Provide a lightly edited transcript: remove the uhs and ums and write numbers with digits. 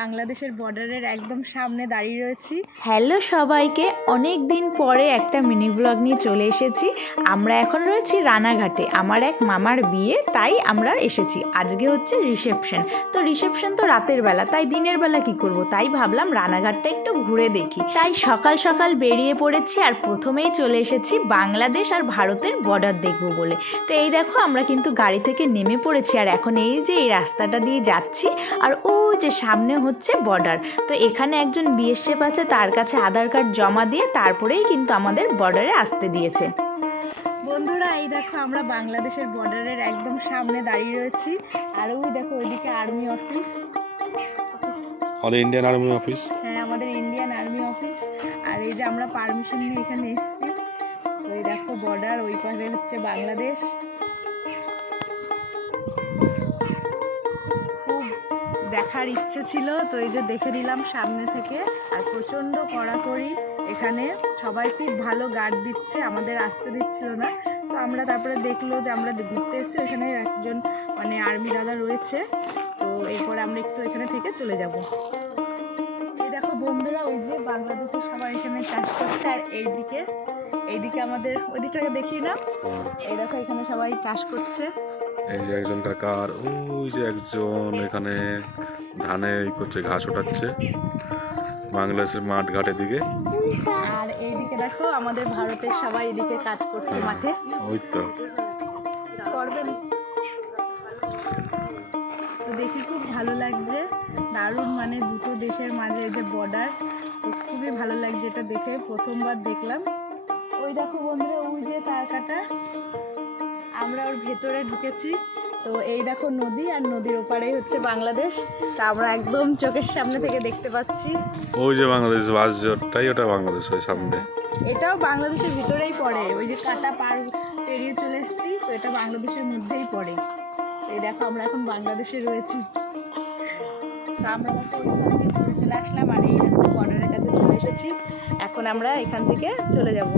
বাংলাদেশের বর্ডারের একদম সামনে দাঁড়িয়ে রয়েছি। হ্যালো সবাইকে, অনেক দিন পরে একটা মিনি ব্লগ নিয়ে চলে এসেছি। আমরা এখন রয়েছি রানাঘাটে, আমার এক মামার বিয়ে, তাই আমরা এসেছি। আজকে হচ্ছে রিসেপশন, তো রিসেপশন তো রাতের বেলা, তাই দিনের বেলা কি করব, তাই ভাবলাম রানাঘাটটা একটু ঘুরে দেখি। তাই সকাল সকাল বেরিয়ে পড়েছি, আর প্রথমেই চলে এসেছি বাংলাদেশ আর ভারতের বর্ডার দেখবো বলে। তো এই দেখো আমরা কিন্তু গাড়ি থেকে নেমে পড়েছি, আর এখন এই যে এই রাস্তাটা দিয়ে যাচ্ছি, আর ও যে সামনে হচ্ছে বর্ডার। তো এখানে একজন বিএসএফ আছে, তার কাছে আধার কার্ড জমা দিয়ে তারপরেই কিন্তু আমাদের বর্ডারে আসতে দিয়েছে। বন্ধুরা এই দেখো আমরা বাংলাদেশের বর্ডারের একদম সামনে দাঁড়িয়ে রয়েছি, আর ওই দেখো ওইদিকে আর্মি অফিস, আমাদের ইন্ডিয়ান আর্মি অফিস। হ্যাঁ আমাদের ইন্ডিয়ান আর্মি অফিস। আর এই যে আমরা পারমিশন নিয়ে এখানে এসেছি, তো এই দেখো বর্ডার, ওই পাশে হচ্ছে বাংলাদেশ। খুব দেখার ইচ্ছে ছিল, তো এই যে দেখে নিলাম সামনে থেকে। আর প্রচণ্ড কড়াকড়ি, এখানে সবাই খুব ভালো গার্ড দিচ্ছে, আমাদের আসতে দিচ্ছিল না। তো আমরা তারপরে দেখলো যে আমরা ঘুরতে এসেছি, ওখানে একজন মানে আর্মি দাদা রয়েছে, তো এরপরে আমরা একটু এখানে থেকে চলে যাব। এই দেখো বন্ধুরা ওই যে বাংলাদেশের সবাই এখানে চাষ করছে, আর এইদিকে আমাদের ওইদিকটাকে দেখি না, এই দেখো এখানে সবাই চাষ করছে। এই যে একজন কাকা, আর ওই যে একজন এখানে ধানে করছে, ঘাস ওঠাচ্ছে বাংলাদেশের মাঠ ঘাটের দিকে। আর এইদিকে দেখো আমাদের ভারতের সবাই এদিকে কাজ করছে মাঠে। ওই তো করবেন, তো দেখি খুব ভালো লাগছে, দারুণ, মানে দুটো দেশের মাঝে যে বর্ডার, তো খুবই ভালো লাগছে এটা দেখে, প্রথমবার দেখলাম। ওই দেখো বন্ধুরা ওই যে তার কাটা, আমরা ওর ভেতরে ঢুকেছি। তো এই দেখো নদী, আর নদীর ওপারেই হচ্ছে বাংলাদেশ, তা আমরা একদম চোখের সামনে থেকে দেখতে পাচ্ছি। ওই যে বাংলাদেশ বাসটাই, ওটা বাংলাদেশ ওই সামনে। এটাও বাংলাদেশের ভিতরেই পড়ে, ওই যে কাটা পার পেরিয়ে চলে এসেছি, তো এটা বাংলাদেশের মধ্যেই পড়ে। এই দেখো আমরা এখন বাংলাদেশে রয়েছি, তো আমরা ঘুরে চলে আসলাম, আর এই দেখো বর্ডারের কাছে চলে এসেছি, এখন আমরা এখান থেকে চলে যাব।